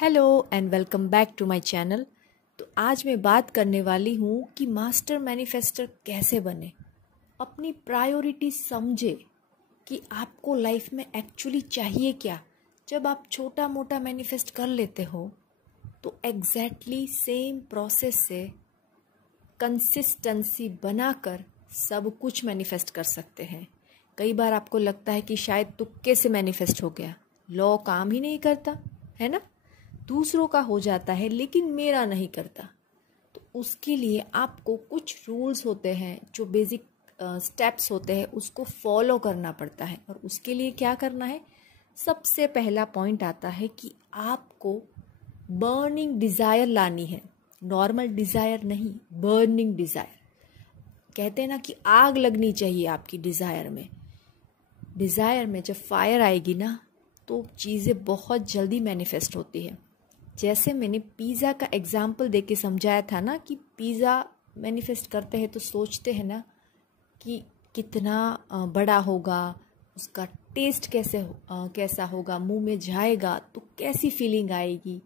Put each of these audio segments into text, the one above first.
Hello and welcome back to my channel. तो आज मैं बात करने वाली हूँ कि मास्टर मैनिफेस्टर कैसे बने। अपनी प्रायोरिटी समझे कि आपको लाइफ में एक्चुअली चाहिए क्या। जब आप छोटा मोटा मैनिफेस्ट कर लेते हो तो एग्जैक्टली सेम प्रोसेस से कंसिस्टेंसी बनाकर सब कुछ मैनिफेस्ट कर सकते हैं। कई बार आपको लगता है कि शायद तुक्के से मैनिफेस्ट हो गया, लॉ काम ही नहीं करता है ना, दूसरों का हो जाता है लेकिन मेरा नहीं करता। तो उसके लिए आपको कुछ रूल्स होते हैं, जो बेसिक स्टेप्स होते हैं, उसको फॉलो करना पड़ता है। और उसके लिए क्या करना है, सबसे पहला पॉइंट आता है कि आपको बर्निंग डिज़ायर लानी है। नॉर्मल डिज़ायर नहीं, बर्निंग डिज़ायर। कहते हैं ना कि आग लगनी चाहिए आपकी डिज़ायर में। डिज़ायर में जब फायर आएगी ना तो चीज़ें बहुत जल्दी मैनिफेस्ट होती है। जैसे मैंने पिज़्ज़ा का एग्जाम्पल दे के समझाया था ना कि पिज़्ज़ा मैनिफेस्ट करते हैं तो सोचते हैं ना कि कितना बड़ा होगा, उसका टेस्ट कैसा होगा, मुंह में जाएगा तो कैसी फीलिंग आएगी।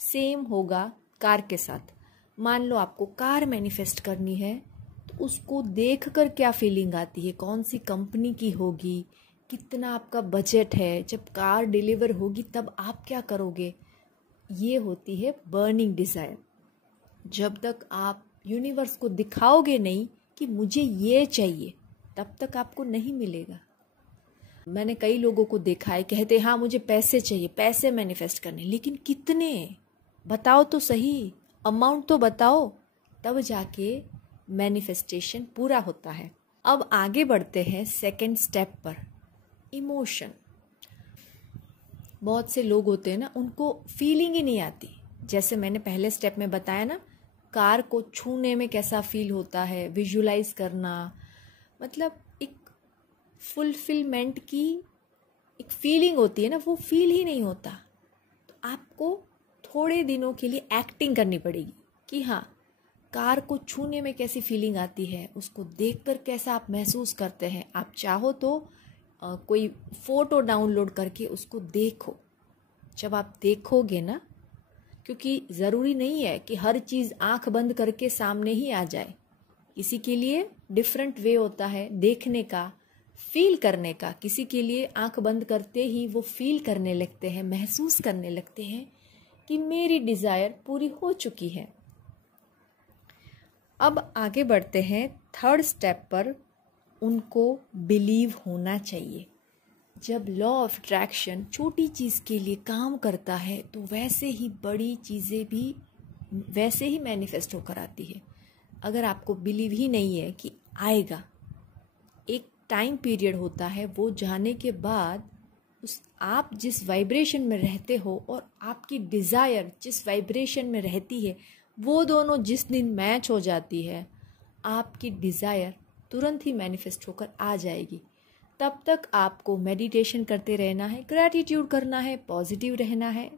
सेम होगा कार के साथ। मान लो आपको कार मैनिफेस्ट करनी है तो उसको देखकर क्या फीलिंग आती है, कौन सी कंपनी की होगी, कितना आपका बजट है, जब कार डिलीवर होगी तब आप क्या करोगे। ये होती है बर्निंग डिज़ायर। जब तक आप यूनिवर्स को दिखाओगे नहीं कि मुझे ये चाहिए, तब तक आपको नहीं मिलेगा। मैंने कई लोगों को देखा है, कहते हाँ मुझे पैसे चाहिए, पैसे मैनिफेस्ट करने, लेकिन कितने बताओ तो सही, अमाउंट तो बताओ, तब जाके मैनिफेस्टेशन पूरा होता है। अब आगे बढ़ते हैं सेकंड स्टेप पर, इमोशन। बहुत से लोग होते हैं ना, उनको फीलिंग ही नहीं आती। जैसे मैंने पहले स्टेप में बताया ना, कार को छूने में कैसा फील होता है, विजुलाइज करना, मतलब एक फुलफिलमेंट की एक फीलिंग होती है ना, वो फील ही नहीं होता। तो आपको थोड़े दिनों के लिए एक्टिंग करनी पड़ेगी कि हाँ, कार को छूने में कैसी फीलिंग आती है, उसको देखकर कैसा आप महसूस करते हैं। आप चाहो तो कोई फ़ोटो डाउनलोड करके उसको देखो। जब आप देखोगे ना, क्योंकि ज़रूरी नहीं है कि हर चीज़ आंख बंद करके सामने ही आ जाए। किसी के लिए डिफरेंट वे होता है देखने का, फील करने का। किसी के लिए आंख बंद करते ही वो फील करने लगते हैं, महसूस करने लगते हैं कि मेरी डिज़ायर पूरी हो चुकी है। अब आगे बढ़ते हैं थर्ड स्टेप पर, उनको बिलीव होना चाहिए। जब लॉ ऑफ अट्रैक्शन छोटी चीज़ के लिए काम करता है तो वैसे ही बड़ी चीज़ें भी वैसे ही मैनिफेस्ट होकर आती है। अगर आपको बिलीव ही नहीं है कि आएगा, एक टाइम पीरियड होता है, वो जाने के बाद आप जिस वाइब्रेशन में रहते हो और आपकी डिज़ायर जिस वाइब्रेशन में रहती है, वो दोनों जिस दिन मैच हो जाती है, आपकी डिज़ायर तुरंत ही मैनिफेस्ट होकर आ जाएगी। तब तक आपको मेडिटेशन करते रहना है, ग्रैटिट्यूड करना है, पॉजिटिव रहना है,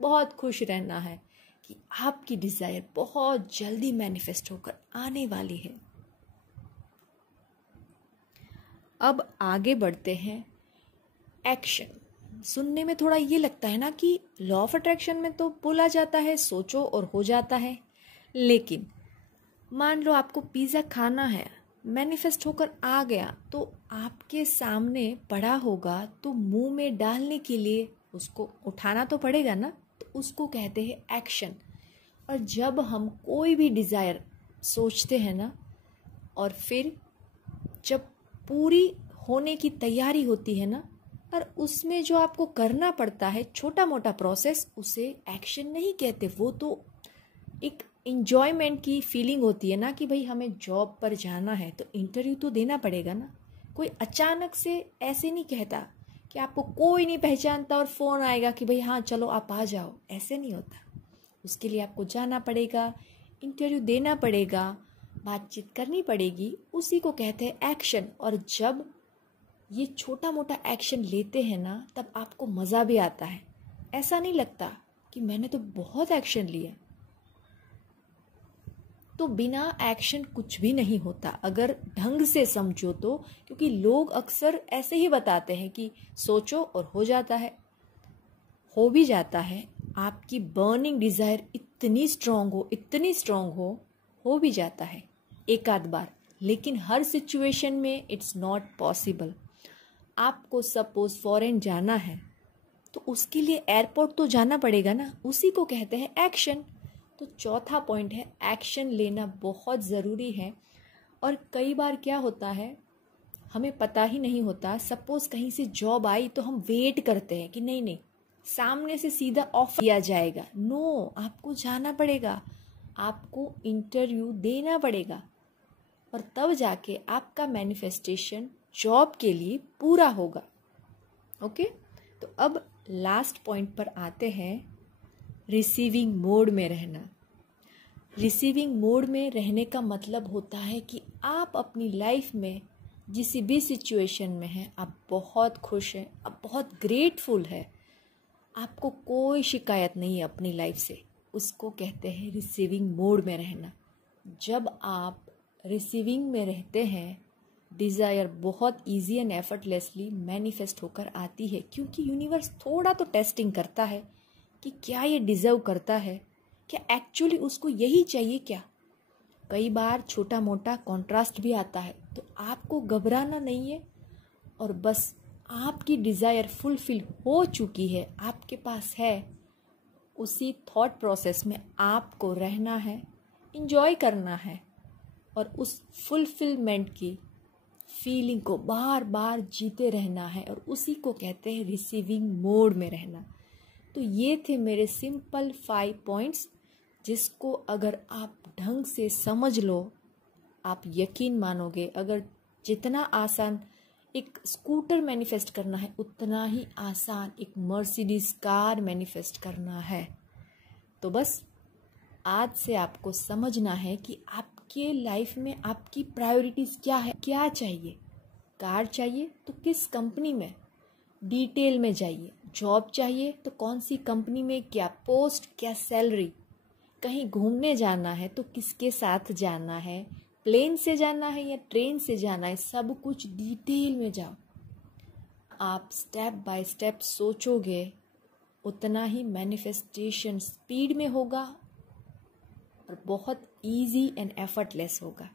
बहुत खुश रहना है कि आपकी डिज़ायर बहुत जल्दी मैनिफेस्ट होकर आने वाली है। अब आगे बढ़ते हैं एक्शन। सुनने में थोड़ा ये लगता है ना कि लॉ ऑफ अट्रैक्शन में तो बोला जाता है सोचो और हो जाता है, लेकिन मान लो आपको पिज़्ज़ा खाना है, मैनिफेस्ट होकर आ गया, तो आपके सामने पड़ा होगा तो मुंह में डालने के लिए उसको उठाना तो पड़ेगा ना, तो उसको कहते हैं एक्शन। और जब हम कोई भी डिज़ायर सोचते हैं ना, और फिर जब पूरी होने की तैयारी होती है ना, और उसमें जो आपको करना पड़ता है छोटा मोटा प्रोसेस, उसे एक्शन नहीं कहते। वो तो एक इंजॉयमेंट की फीलिंग होती है ना कि भाई हमें जॉब पर जाना है तो इंटरव्यू तो देना पड़ेगा ना। कोई अचानक से ऐसे नहीं कहता कि आपको कोई नहीं पहचानता और फ़ोन आएगा कि भाई हाँ चलो आप आ जाओ, ऐसे नहीं होता। उसके लिए आपको जाना पड़ेगा, इंटरव्यू देना पड़ेगा, बातचीत करनी पड़ेगी, उसी को कहते हैं एक्शन। और जब ये छोटा मोटा एक्शन लेते हैं ना, तब आपको मज़ा भी आता है। ऐसा नहीं लगता कि मैंने तो बहुत एक्शन लिया। तो बिना एक्शन कुछ भी नहीं होता, अगर ढंग से समझो तो। क्योंकि लोग अक्सर ऐसे ही बताते हैं कि सोचो और हो जाता है, हो भी जाता है। आपकी बर्निंग डिज़ायर इतनी स्ट्रांग हो भी जाता है एक आध बार, लेकिन हर सिचुएशन में इट्स नॉट पॉसिबल। आपको सपोज फॉरेन जाना है तो उसके लिए एयरपोर्ट तो जाना पड़ेगा ना, उसी को कहते हैं एक्शन। तो चौथा पॉइंट है एक्शन लेना बहुत ज़रूरी है। और कई बार क्या होता है, हमें पता ही नहीं होता, सपोज कहीं से जॉब आई तो हम वेट करते हैं कि नहीं सामने से सीधा ऑफ किया जाएगा। नो, आपको जाना पड़ेगा, आपको इंटरव्यू देना पड़ेगा और तब जाके आपका मैनिफेस्टेशन जॉब के लिए पूरा होगा। ओके, तो अब लास्ट पॉइंट पर आते हैं, रिसीविंग मोड में रहना। रिसीविंग मोड में रहने का मतलब होता है कि आप अपनी लाइफ में जिस भी सिचुएशन में हैं, आप बहुत खुश हैं, आप बहुत ग्रेटफुल हैं, आपको कोई शिकायत नहीं है अपनी लाइफ से, उसको कहते हैं रिसीविंग मोड में रहना। जब आप रिसीविंग में रहते हैं, डिज़ायर बहुत ईजी एंड एफर्टलेसली मैनिफेस्ट होकर आती है, क्योंकि यूनिवर्स थोड़ा तो टेस्टिंग करता है कि क्या ये डिज़र्व करता है, क्या एक्चुअली उसको यही चाहिए क्या। कई बार छोटा मोटा कॉन्ट्रास्ट भी आता है, तो आपको घबराना नहीं है और बस आपकी डिज़ायर फुलफिल हो चुकी है, आपके पास है, उसी थॉट प्रोसेस में आपको रहना है, इंजॉय करना है और उस फुलफिलमेंट की फीलिंग को बार बार जीते रहना है, और उसी को कहते हैं रिसीविंग मोड में रहना। तो ये थे मेरे सिंपल 5 पॉइंट्स, जिसको अगर आप ढंग से समझ लो, आप यकीन मानोगे, अगर जितना आसान एक स्कूटर मैनिफेस्ट करना है, उतना ही आसान एक मर्सिडीज कार मैनिफेस्ट करना है। तो बस आज से आपको समझना है कि आपके लाइफ में आपकी प्रायोरिटीज़ क्या है, क्या चाहिए। कार चाहिए तो किस कंपनी में, डिटेल में जाइए। जॉब चाहिए तो कौन सी कंपनी में, क्या पोस्ट, क्या सैलरी। कहीं घूमने जाना है तो किसके साथ जाना है, प्लेन से जाना है या ट्रेन से जाना है, सब कुछ डिटेल में जाओ। आप स्टेप बाय स्टेप सोचोगे, उतना ही मैनिफेस्टेशन स्पीड में होगा और बहुत इजी एंड एफर्टलेस होगा।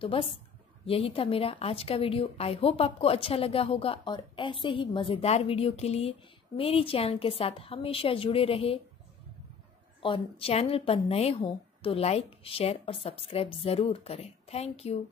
तो बस यही था मेरा आज का वीडियो। आई होप आपको अच्छा लगा होगा, और ऐसे ही मज़ेदार वीडियो के लिए मेरी चैनल के साथ हमेशा जुड़े रहे। और चैनल पर नए हों तो लाइक, शेयर और सब्सक्राइब ज़रूर करें। Thank you.